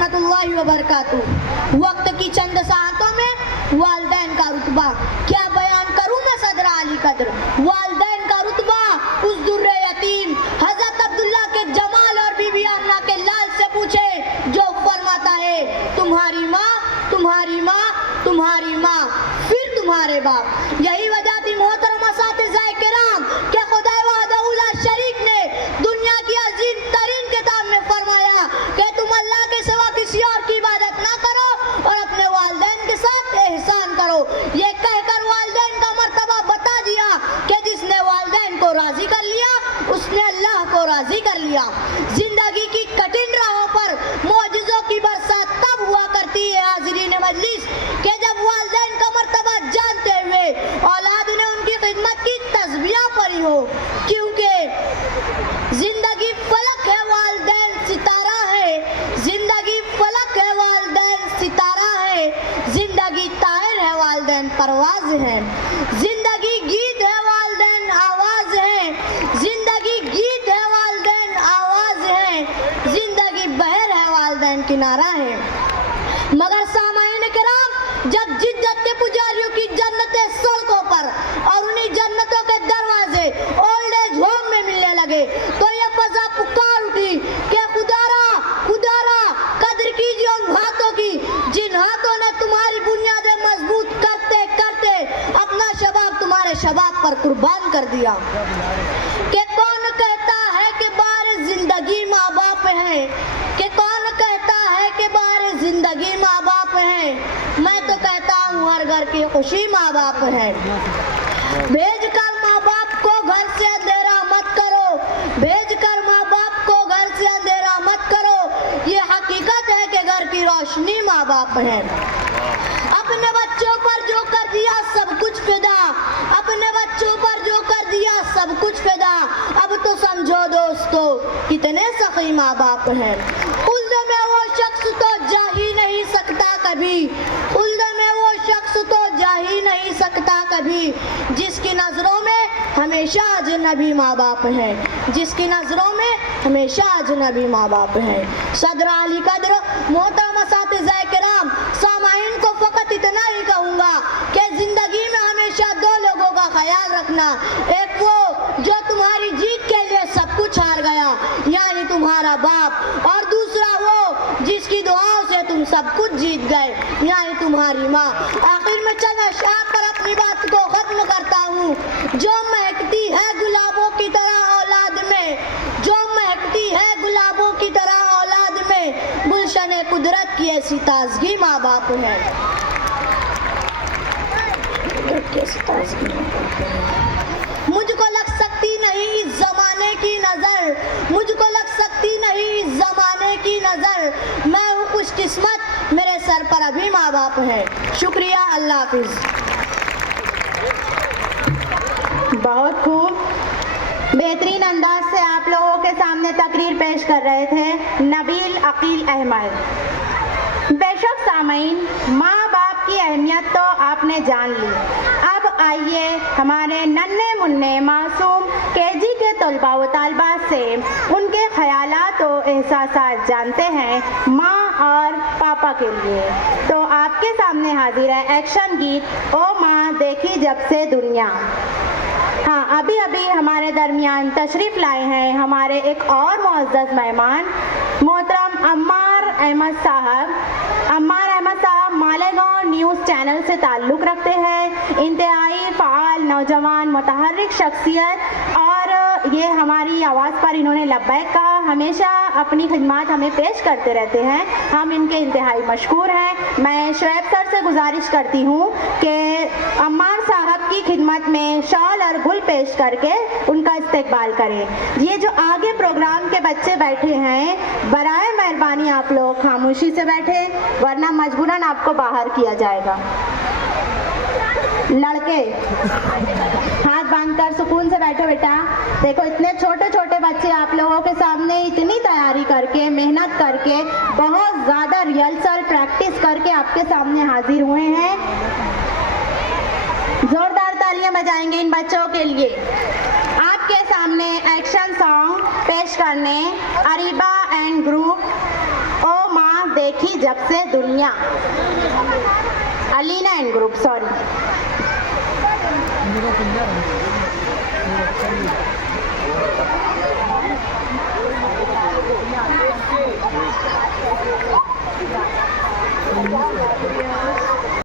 रहमतुल्लाहि व बरकातुहू। वक्त की चंद सातों में वालिदैन का रुतबा क्या बयान करूं मैं सदर अली कद्र। वालिदैन का रुतबा उस दुर्रे यतीम हजरत अब्दुल्ला के जमाल और बीबी आमना के लाल से पूछे जो फरमाता है तुम्हारी माँ, तुम्हारी माँ, तुम्हारी माँ, फिर तुम्हारे बाप। यही वजह थी मोहतरम असातिज़ाए किराम कि खुदा वहदहू ला शरीक ने दुनिया की अजीम तरीन किताब में फरमाया कि तुम अल्लाह के सिवा किसी और की इबादत ना करो और अपने वालिदैन के साथ एहसान करो। ये कहकर वालिदैन का मर्तबा बता दिया कि जिसने वालिदैन को राजी कर लिया उसने अल्लाह को राजी कर लिया। जिंदगी की कठिन राहों पर मौजिज़ों की बरसात तब हुआ करती है हाज़िरीन मजलिस कि जब वालिदैन का मर्तबा जानते हुए औलाद ने उनकी खिदमत की तस्बीह पढ़ी हो, क्योंकि जिंदगी फलक है वालिदैन सितारा है, जिंदगी फलक है वालिदैन सितारा है, जिंदगी तायर है वालिदैन परवाज है, जिंदगी गीत है वालिदैन आवाज है, जिंदगी गीत है वालिदैन आवाज है, जिंदगी बहर है वालिदैन किनारा है। मगर सामाईन किराम जब जिद्दत के पुजारियों की जन्नतें सड़कों पर और उन्हीं जन्नतों के दरवाजे ओल्ड एज होम में मिलने लगे तो ये फजा पुकार उठी कि खुदारा खुदारा कद्र कीजिए उन हाथों की जिन हाथों ने तुम्हारी बुनियादें मजबूत करते करते अपना शबाब तुम्हारे शबाब पर कुर्बान कर दिया। कि कौन कहता है कि बार जिंदगी माँ बाप है, कि कौन कहता है कि बार जिंदगी माँ बाप है, मैं तो कहता हूँ हर घर की खुशी माँ बाप है। भेज कर माँ बाप को घर से अंधेरा मत करो, भेज कर माँ बाप को घर से अंधेरा मत करो, ये हकीकत है कि घर की रोशनी माँ बाप है। अपने बच्चों पर जो कर दिया सब कुछ फिदा, अपने बच्चों पर जो कर दिया सब कुछ फिदा, अब तो समझो दोस्तों कितने सखी माँ बाप हैं। उल्दे में वो शख्स तो जा ही नहीं सकता कभी, उल्दे में वो शख्स तो जा ही नहीं सकता कभी, जिसकी नजरों में हमेशा अजनबी माँ बाप हैं, जिसकी नजरों में हमेशा अजनबी माँ बाप हैं। सदर अली कद्र मोहतरम असातिज़ाए किराम सामाईन को फकत इतना ही कहूँगा कि जिंदगी में हमेशा दो लोगों का ख्याल रखना, एक वो जो तुम्हारी जीत के लिए सब कुछ हार गया यानी तुम्हारा बाप, और दूसरा वो जिसकी दुआओं से तुम सब कुछ जीत गए यानी तुम्हारी माँ। आखिर में चंद अशआर पर अपनी बात को खत्म करता हूँ। जो महकती है गुलाबों की तरह औलाद में, जो महकती है गुलाबों की तरह औलाद में, गुलशन कुदरत की ऐसी ताजगी माँ बाप है। मुझको लग सकती नहीं इस जमाने की नजर, मुझको लग सकती नहीं इस जमाने की नजर, मैं हूँ खुशकिस्मत मेरे सर पर अभी माँ बाप है। शुक्रिया, अल्लाह हाफिज। बहुत खूब, बेहतरीन अंदाज से आप लोगों के सामने तकरीर पेश कर रहे थे नबील अकील अहमद। बेशक सामीन, माँ बाप की अहमियत तो आपने जान ली। अब आइए हमारे नन्हे मुन्ने मासूम केजी के तलबा व तालिबात से उनके ख्यालात और एहसासात जानते हैं माँ और पापा के लिए। तो आपके सामने हाजिर है एक्शन गीत ओ माँ देखी जब से दुनिया। हाँ, अभी अभी हमारे दरमियान तशरीफ़ लाए हैं हमारे एक और मुअज़्ज़ज़ मेहमान मोहतरम अम्मार अहमद साहब। अम्मार अहमद साहब मालेगांव न्यूज़ चैनल से ताल्लुक़ रखते हैं, इंतहाई फ़ाल नौजवान मुतहर्रिक शख्सियत, और ये हमारी आवाज़ पर इन्होंने लब्बैक कहा। हमेशा अपनी खिदमत हमें पेश करते रहते हैं, हम इनके इंतहाई मशकूर हैं। मैं शुएब सर से गुजारिश करती हूँ कि अम्मार साहब की खिदमत में शॉल और गुल पेश करके उनका इस्तकबाल करें। ये जो आगे प्रोग्राम के बच्चे बैठे हैं, बराए मेहरबानी आप लोग खामोशी से बैठे, वरना मजबूरन आपको बाहर किया जाएगा। लड़के हाथ बांधकर सुकून से बैठो बेटा। देखो इतने छोटे छोटे बच्चे आप लोगों के सामने इतनी तैयारी करके, मेहनत करके, बहुत ज़्यादा रिहर्सल प्रैक्टिस करके आपके सामने हाजिर हुए हैं। जोरदार तालियां बजाएंगे इन बच्चों के लिए। आपके सामने एक्शन सॉन्ग पेश करने अरीबा एंड ग्रुप ओ माँ देखी जब से दुनिया, अलीना एंड ग्रुप, सॉरी।